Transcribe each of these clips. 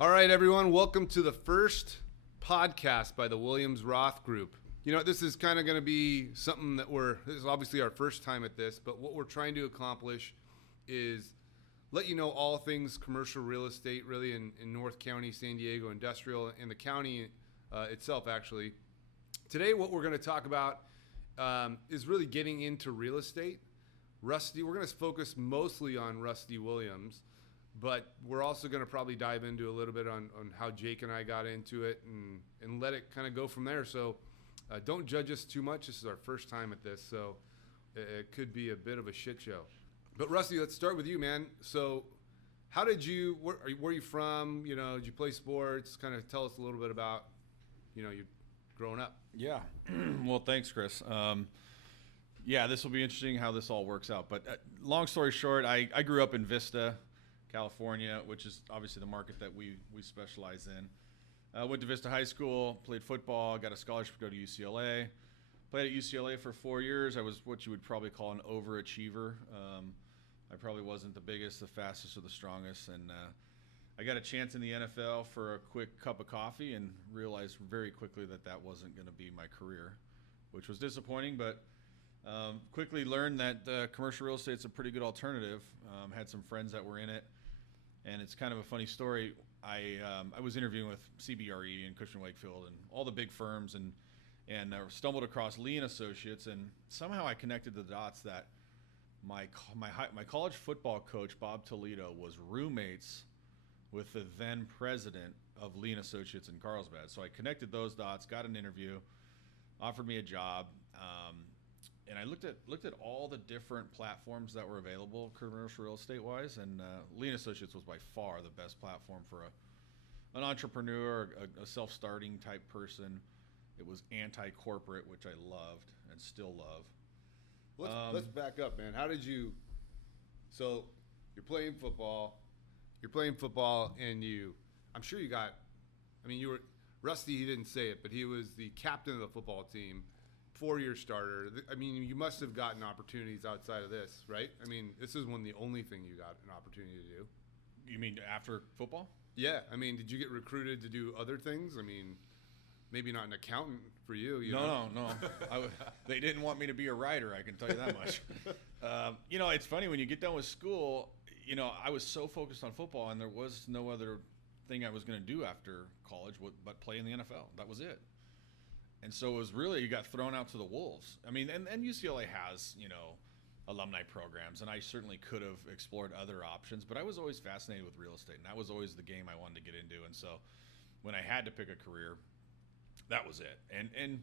All right, everyone. Welcome to the first podcast by the Williams Roth Group. You know, this is kind of going to be something that this is obviously our first time at this, but what we're trying to accomplish is let you know all things commercial real estate, really in North County, San Diego, industrial, and the county itself, actually. Today, what we're going to talk about is really getting into real estate. Rusty, we're going to focus mostly on Rusty Williams. But we're also going to probably dive into a little bit on how Jake and I got into it and let it kind of go from there. So don't judge us too much. This is our first time at this, so it could be a bit of a shit show. But Rusty, let's start with you, man. So how did you, where are you from? You know, did you play sports? Kind of tell us a little bit about, you know, you growing up. Yeah. Well, thanks, Chris. Yeah, this will be interesting how this all works out. But long story short, I grew up in Vista, California, which is obviously the market that we specialize in. Went to Vista High School, played football, got a scholarship to go to UCLA. Played at UCLA for 4 years. I was what you would probably call an overachiever. I probably wasn't the biggest, the fastest, or the strongest. And I got a chance in the NFL for a quick cup of coffee and realized very quickly that wasn't going to be my career, which was disappointing, but quickly learned that commercial real estate is a pretty good alternative. Had some friends that were in it. And it's kind of a funny story. I was interviewing with CBRE and Cushman Wakefield and all the big firms, and stumbled across Lee and Associates, and somehow I connected the dots that my college football coach Bob Toledo was roommates with the then president of Lee and Associates in Carlsbad. So I connected those dots, got an interview, offered me a job. And I looked at all the different platforms that were available commercial real estate wise, and Lee and Associates was by far the best platform for an entrepreneur, a self-starting type person. It was anti-corporate, which I loved and still love. Let's back up, man. How did you? So you're playing football, and I'm sure you got. I mean, you were Rusty. He didn't say it, but he was the captain of the football team. 4-year starter. I mean, you must have gotten opportunities outside of this, right? I mean, this is the only thing you got an opportunity to do. You mean after football? Yeah. I mean, did you get recruited to do other things? I mean, maybe not an accountant for you. No. They didn't want me to be a writer, I can tell you that much. You know, it's funny, when you get done with school, you know, I was so focused on football, and there was no other thing I was going to do after college but play in the NFL. That was it. And so it was really, you got thrown out to the wolves. I mean, and UCLA has, you know, alumni programs, and I certainly could have explored other options, but I was always fascinated with real estate, and that was always the game I wanted to get into. And so when I had to pick a career, that was it. And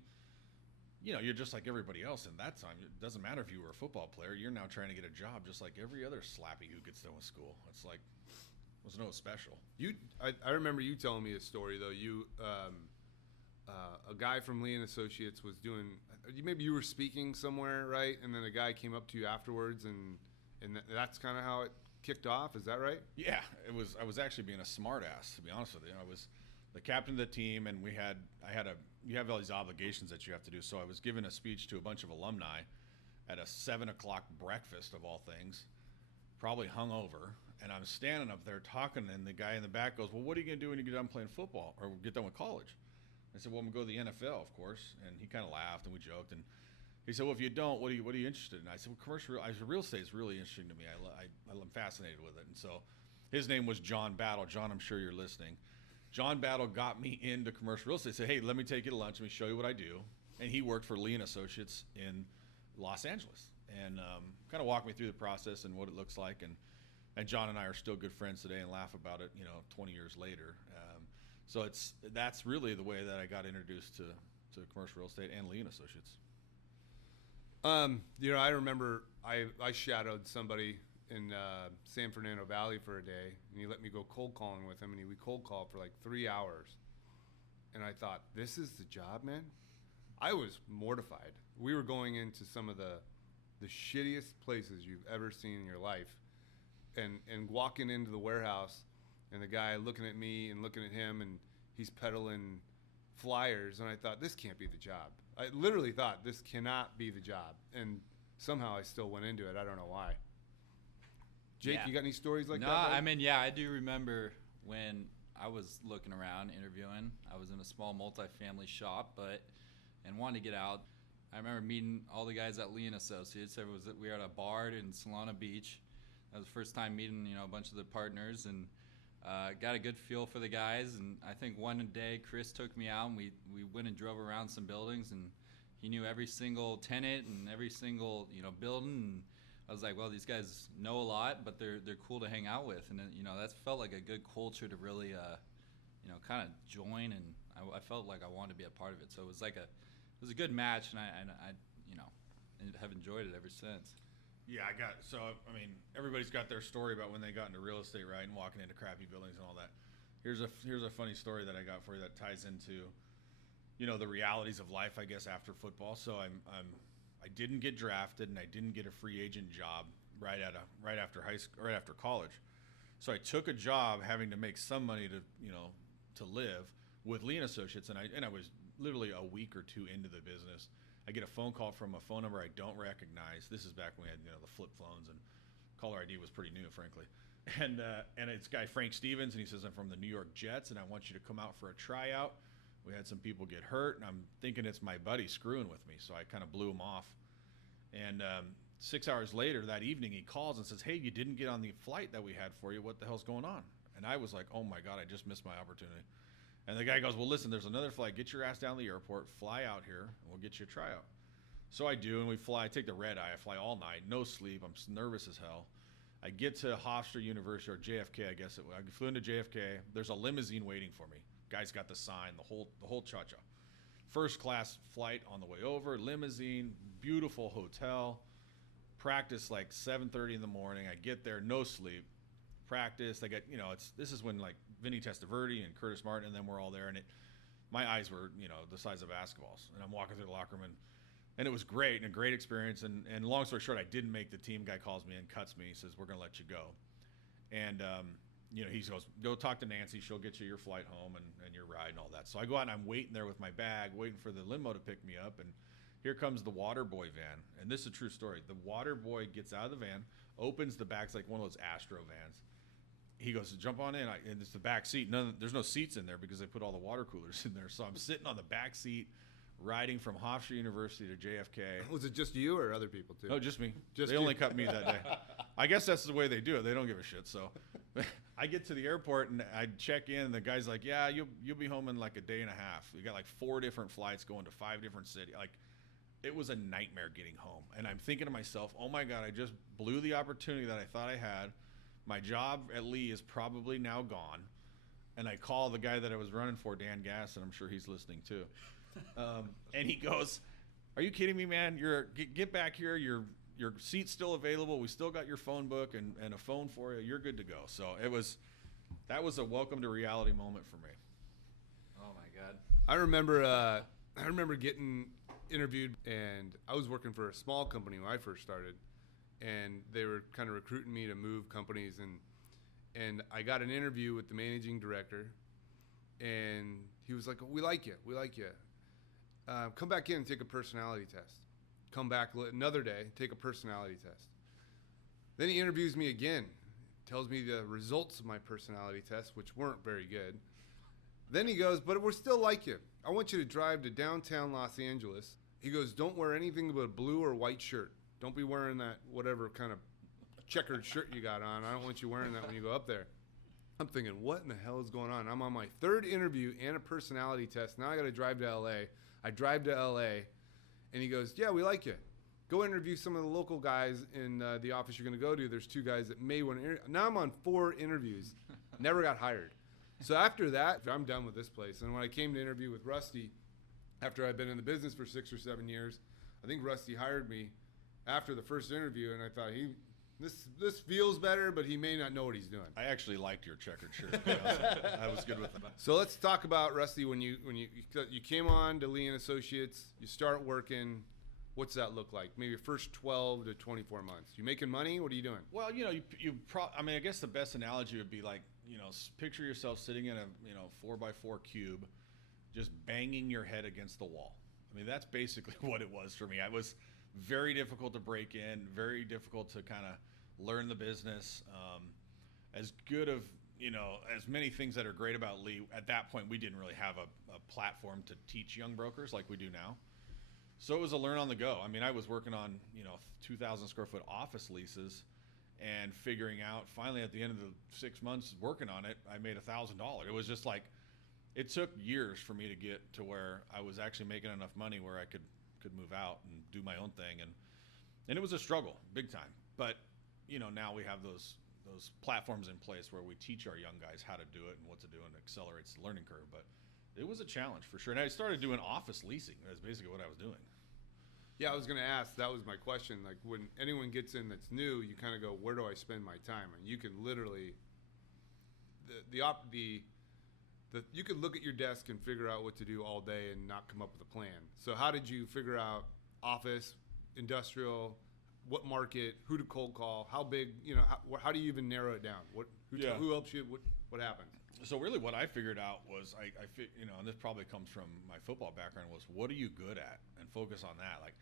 you know, you're just like everybody else in that time. It doesn't matter if you were a football player. You're now trying to get a job just like every other slappy who gets done with school. It's like, it was no special. I remember you telling me a story, though. A guy from Lee and Associates was doing. Maybe you were speaking somewhere, right? And then a guy came up to you afterwards, and that's kind of how it kicked off. Is that right? Yeah, it was. I was actually being a smart ass, to be honest with you. I was the captain of the team, and you have all these obligations that you have to do. So I was giving a speech to a bunch of alumni at a 7:00 breakfast of all things, probably hungover, and I'm standing up there talking, and the guy in the back goes, "Well, what are you gonna do when you get done playing football or get done with college?" I said, "Well, I'm going to go to the NFL, of course." And he kind of laughed, and we joked. And he said, "Well, if you don't, what are you interested in?" I said, "Well, real estate is really interesting to me. I'm fascinated with it." And so his name was John Battle. John, I'm sure you're listening. John Battle got me into commercial real estate. He said, "Hey, let me take you to lunch. Let me show you what I do." And he worked for Lee and Associates in Los Angeles, and kind of walked me through the process and what it looks like. And John and I are still good friends today and laugh about it, 20 years later. So that's really the way that I got introduced to commercial real estate and Lee and Associates. I remember I shadowed somebody in San Fernando Valley for a day, and he let me go cold calling with him, and we cold called for like 3 hours. And I thought, this is the job, man? I was mortified. We were going into some of the shittiest places you've ever seen in your life, and walking into the warehouse, and the guy looking at me and looking at him, and he's peddling flyers, and I thought, this can't be the job. I literally thought, this cannot be the job. And somehow I still went into it. I don't know why. Jake, You got any stories like that? No, I mean, yeah, I do remember when I was looking around, interviewing. I was in a small multifamily shop, and wanted to get out. I remember meeting all the guys at Lee & Associates. We were at a bar in Solana Beach. That was the first time meeting, a bunch of the partners, and got a good feel for the guys. And I think one day Chris took me out, and we went and drove around some buildings, and he knew every single tenant and every single building. And I was like, well, these guys know a lot, but they're cool to hang out with, and that felt like a good culture to really kind of join, and I felt like I wanted to be a part of it. So it was a good match, and I have enjoyed it ever since. Yeah, everybody's got their story about when they got into real estate, right, and walking into crappy buildings and all that. Here's a funny story that I got for you that ties into, the realities of life, I guess, after football. So I didn't get drafted, and I didn't get a free agent job right after college. So I took a job having to make some money to live with Lee & Associates, and I was literally a week or two into the business. I get a phone call from a phone number I don't recognize. This is back when we had the flip phones, and caller ID was pretty new, frankly. And it's guy Frank Stevens, and he says, I'm from the New York Jets, and I want you to come out for a tryout. We had some people get hurt, and I'm thinking it's my buddy screwing with me, so I kind of blew him off. And 6 hours later that evening, he calls and says, hey, you didn't get on the flight that we had for you. What the hell's going on? And I was like, oh, my God, I just missed my opportunity. And the guy goes, well, listen, there's another flight. Get your ass down to the airport, fly out here, and we'll get you a tryout. So I do, and we fly. I take the red eye. I fly all night, no sleep. I'm nervous as hell. I get to Hofstra University, or JFK, I guess it was. I flew into JFK. There's a limousine waiting for me. Guy's got the sign, the whole cha-cha. First class flight on the way over, limousine, beautiful hotel. Practice like 7:30 in the morning. I get there, no sleep. Practice. I get, this is when like Vinny Testaverde and Curtis Martin, and then we're all there, and my eyes were, the size of basketballs. And I'm walking through the locker room, and it was great and a great experience. And long story short, I didn't make the team. Guy calls me and cuts me. He says, we're going to let you go. And, he goes, go talk to Nancy. She'll get you your flight home and your ride and all that. So I go out, and I'm waiting there with my bag, waiting for the limo to pick me up. And here comes the water boy van. And this is a true story. The water boy gets out of the van, opens the back. It's like one of those Astro vans. He goes, jump on in. And it's the back seat. There's no seats in there because they put all the water coolers in there. So I'm sitting on the back seat, riding from Hofstra University to JFK. Was it just you or other people too? No, just me. Just they you. Only cut me that day. I guess that's the way they do it. They don't give a shit. So I get to the airport, and I check in, and the guy's like, yeah, you'll be home in like a day and a half. We got like 4 different flights going to 5 different cities. Like, it was a nightmare getting home. And I'm thinking to myself, oh my God, I just blew the opportunity that I thought I had. My job at Lee is probably now gone. And I call the guy that I was running for, Dan Gass, and I'm sure he's listening too. And he goes, are you kidding me, man? Get back here. Your seat's still available. We still got your phone book and a phone for you. You're good to go. So that was a welcome to reality moment for me. Oh my God. I remember getting interviewed, and I was working for a small company when I first started, and they were kind of recruiting me to move companies, and I got an interview with the managing director, and he was like, we like you. Come back in and take a personality test. Come back another day, take a personality test. Then he interviews me again, tells me the results of my personality test, which weren't very good. Then he goes, but we're still like you. I want you to drive to downtown Los Angeles. He goes, don't wear anything but a blue or white shirt. Don't be wearing that whatever kind of checkered shirt you got on. I don't want you wearing that when you go up there. I'm thinking, what in the hell is going on? I'm on my 3rd interview and a personality test. Now I got to drive to L.A. I drive to L.A., and he goes, yeah, we like you. Go interview some of the local guys in the office you're going to go to. There's 2 guys that may want to interview. Now I'm on 4 interviews. Never got hired. So after that, I'm done with this place. And when I came to interview with Rusty, after I'd been in the business for 6 or 7 years, I think Rusty hired me after the first interview, and I thought, this feels better, but he may not know what he's doing. I actually liked your checkered shirt. I was good with it. So let's talk about, Rusty, when you came on to Lee & Associates, you start working. What's that look like? Maybe your first 12 to 24 months. You making money? What are you doing? Well, I guess the best analogy would be like, picture yourself sitting in a 4x4 cube, just banging your head against the wall. I mean, that's basically what it was for me. It was very difficult to break in, very difficult to kind of learn the business. As good of as many things that are great about Lee, at that point, we didn't really have a platform to teach young brokers like we do now. So it was a learn on the go. I mean, I was working on, 2,000 square foot office leases and figuring out, finally at the end of the 6 months working on it, I made $1,000. It was just like, it took years for me to get to where I was actually making enough money where I could move out and do my own thing. And it was a struggle, big time. But, now we have those platforms in place where we teach our young guys how to do it and what to do, and it accelerates the learning curve. But it was a challenge for sure. And I started doing office leasing. That's basically what I was doing. Yeah, I was going to ask. That was my question. Like, when anyone gets in that's new, you kind of go, where do I spend my time? And you can literally, you could look at your desk and figure out what to do all day and not come up with a plan. So how did you figure out office, industrial, what market, who to cold call, how big, how do you even narrow it down? Who helps you? What happened? So really what I figured out was, and this probably comes from my football background, was what are you good at, and focus on that. Like,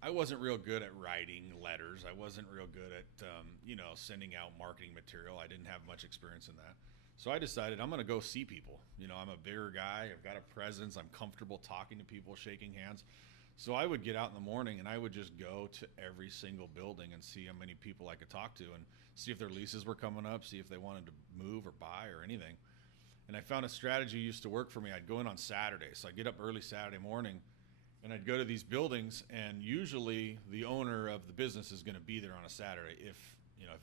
I wasn't real good at writing letters. I wasn't real good at, sending out marketing material. I didn't have much experience in that. So I decided I'm going to go see people. I'm a bigger guy. I've got a presence. I'm comfortable talking to people, shaking hands. So I would get out in the morning and I would just go to every single building and see how many people I could talk to and see if their leases were coming up, see if they wanted to move or buy or anything. And I found a strategy used to work for me. I'd go in on Saturday. So I'd get up early Saturday morning and I'd go to these buildings, and usually the owner of the business is going to be there on a Saturday. If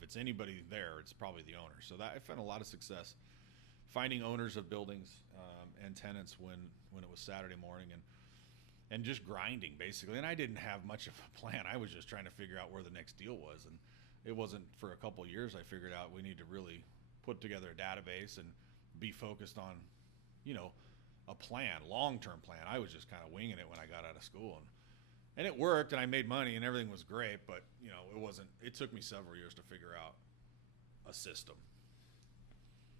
it's anybody there, it's probably the owner. So that I found a lot of success finding owners of buildings and tenants when it was Saturday morning, and just grinding basically. And I didn't have much of a plan. I was just trying to figure out where the next deal was. And it wasn't for a couple of years I figured out we need to really put together a database and be focused on, a plan, long-term plan. I was just kind of winging it when I got out of school, and it worked, and I made money, and everything was great. But it took me several years to figure out a system.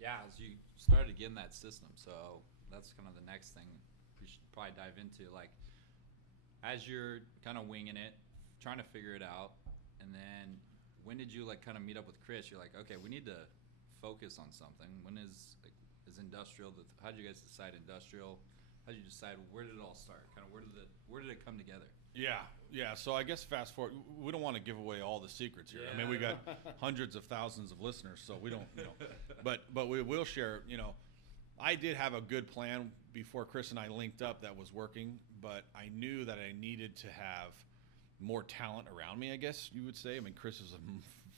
Yeah, as you started to get in that system, so that's kind of the next thing we should probably dive into. Like, as you're kind of winging it, trying to figure it out, and then when did you kind of meet up with Chris? You're like, okay, we need to focus on something. When is industrial? How did you guys decide industrial? How did you decide, where did it all start? Kind of where did it come together? Yeah. So I guess fast forward, we don't want to give away all the secrets here. I mean, we got hundreds of thousands of listeners, so we don't, but we will share. I did have a good plan before Chris and I linked up that was working, but I knew that I needed to have more talent around me, I guess you would say. I mean, Chris is a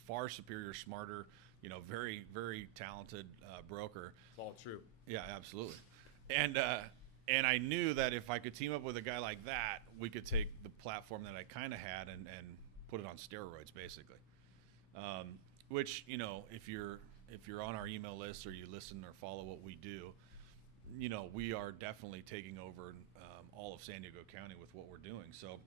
far superior, smarter, very, very talented broker. It's all true. Yeah, absolutely. And I knew that if I could team up with a guy like that, we could take the platform that I kind of had and put it on steroids, basically. Which, if you're on our email list or you listen or follow what we do, we are definitely taking over all of San Diego County with what we're doing. So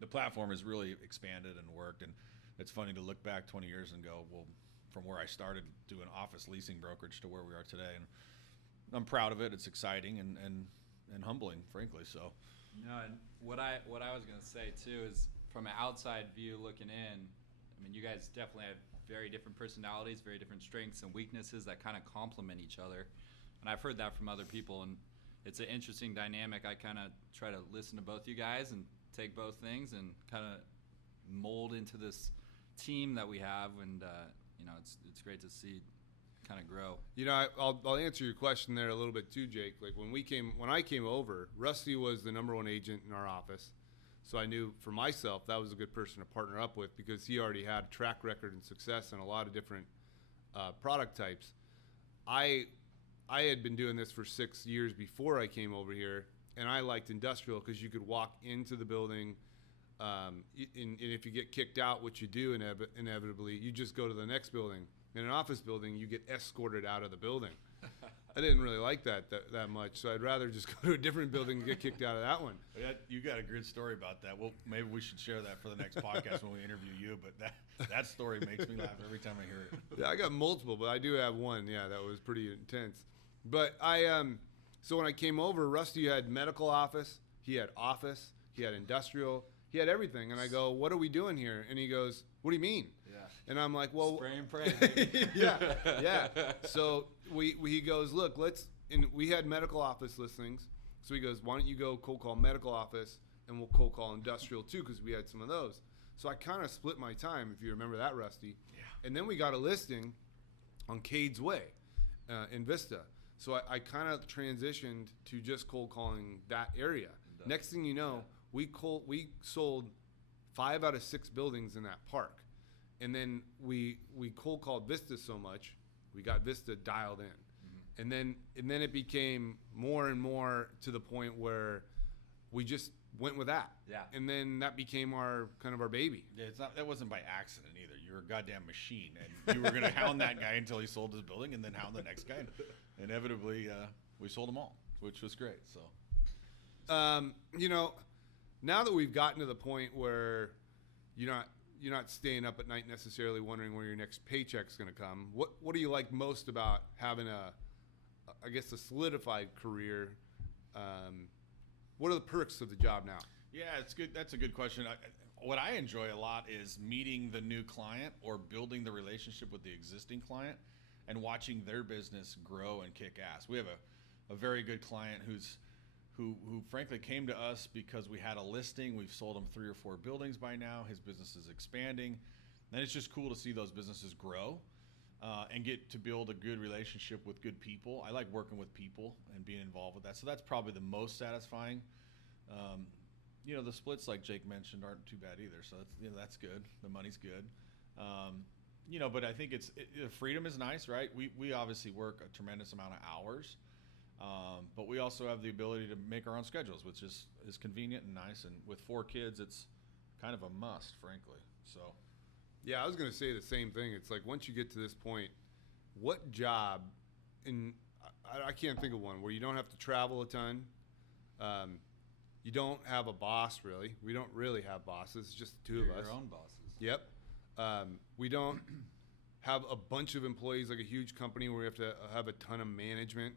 the platform has really expanded and worked. And it's funny to look back 20 years and go, well, from where I started doing office leasing brokerage to where we are today. And I'm proud of it. It's exciting and humbling, frankly. So, and what I was going to say too is, from an outside view looking in, I mean, you guys definitely have very different personalities, very different strengths and weaknesses that kind of complement each other. And I've heard that from other people, and it's an interesting dynamic. I kind of try to listen to both you guys and take both things and kind of mold into this team that we have, and it's great to see kind of grow. I'll answer your question there a little bit too, Jake. Like, when I came over, Rusty was the number one agent in our office, so I knew for myself that was a good person to partner up with because he already had a track record and success in a lot of different product types. I had been doing this for 6 years before I came over here, and I liked industrial because you could walk into the building, and if you get kicked out, which you do inevitably, you just go to the next building. In an office building, you get escorted out of the building. I didn't really like that much, so I'd rather just go to a different building and get kicked out of that one. You got a good story about that. Well, maybe we should share that for the next podcast when we interview you, but that story makes me laugh every time I hear it. Yeah, I got multiple, but I do have one, that was pretty intense. But so when I came over, Rusty had medical office, he had industrial, he had everything. And I go, what are we doing here? And he goes, What do you mean? Yeah. And I'm like, well, Spray and pray. Baby. yeah. So he goes, look, and we had medical office listings. So he goes, why don't you go cold call medical office, and we'll cold call industrial too, because we had some of those. So I kind of split my time, if you remember that, Rusty. Yeah. And then we got a listing on Cades Way in Vista. So I kind of transitioned to just cold calling that area. Next thing you know, we sold 5 out of 6 buildings in that park. And then we cold called Vista so much, we got Vista dialed in. And then it became more and more to the point where we just went with that. Yeah. And then that became our baby. Yeah, that wasn't by accident either. You were a goddamn machine, and you were going to hound that guy until he sold his building, and then hound the next guy. And inevitably, we sold them all, which was great. So, now that we've gotten to the point where you're not staying up at night necessarily wondering where your next paycheck's going to come. What do you like most about having a solidified career? What are the perks of the job now? yeah, it's good. That's a good question. What I enjoy a lot is meeting the new client or building the relationship with the existing client and watching their business grow and kick ass. We have a very good client who frankly came to us because we had a listing. We've sold him 3 or 4 buildings by now. His business is expanding. And it's just cool to see those businesses grow and get to build a good relationship with good people. I like working with people and being involved with that. So that's probably the most satisfying. The splits, like Jake mentioned, aren't too bad either. So that's good. The money's good. But I think the freedom is nice, right? We obviously work a tremendous amount of hours. But we also have the ability to make our own schedules, which is convenient and nice. And with 4 kids, it's kind of a must, frankly. So, yeah, I was going to say the same thing. It's like once you get to this point, what job, and I can't think of one where you don't have to travel a ton. You don't have a boss, really. We don't really have bosses, just the 2 of us. Your own bosses. Yep. We don't have a bunch of employees like a huge company where we have to have a ton of management.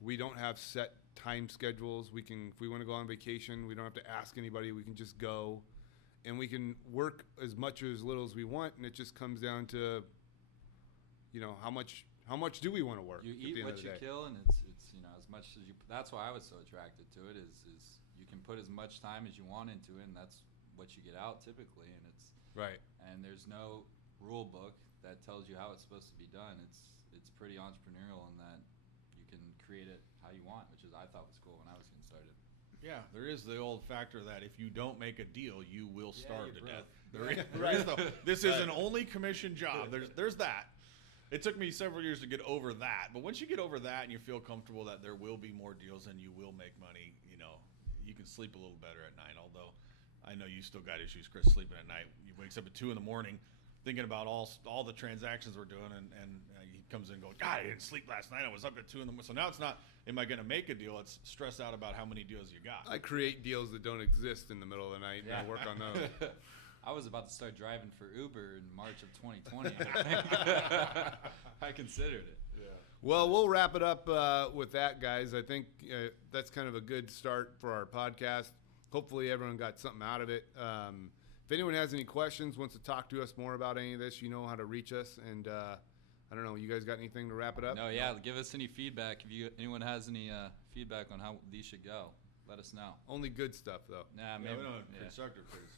We don't have set time schedules. If we want to go on vacation, we don't have to ask anybody. We can just go, and we can work as much or as little as we want. And it just comes down to, how much do we want to work? You at eat the end what of the you day. kill, and it's as much as you. That's why I was so attracted to it. Is you can put as much time as you want into it, and that's what you get out typically. And it's Right. And there's no rule book that tells you how it's supposed to be done. It's pretty entrepreneurial in that you can create it how you want, which I thought was cool when I was getting started. yeah, there is the old factor that if you don't make a deal, you will starve to death. Right. There is this is an only commission job. There's that. It took me several years to get over that, but once you get over that and you feel comfortable that there will be more deals and you will make money, you can sleep a little better at night. Although I know you still got issues, Chris, sleeping at night. You wakes up at 2 a.m. thinking about all the transactions we're doing, and he comes in and goes, God, I didn't sleep last night. I was up at 2 a.m. So now it's not, am I going to make a deal? It's stressed out about how many deals you got. I create deals that don't exist in the middle of the night, and I work on those. I was about to start driving for Uber in March of 2020. I considered it. Yeah. Well, we'll wrap it up with that, guys. I think that's kind of a good start for our podcast. Hopefully everyone got something out of it. If anyone has any questions, wants to talk to us more about any of this, you know how to reach us. And I don't know, you guys got anything to wrap it up? No, yeah. Give us any feedback. If anyone has any feedback on how these should go, let us know. Only good stuff, though. Nah, We maybe. don't have constructive criticism.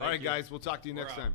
All right, you. guys. We'll talk to you We're next out. time.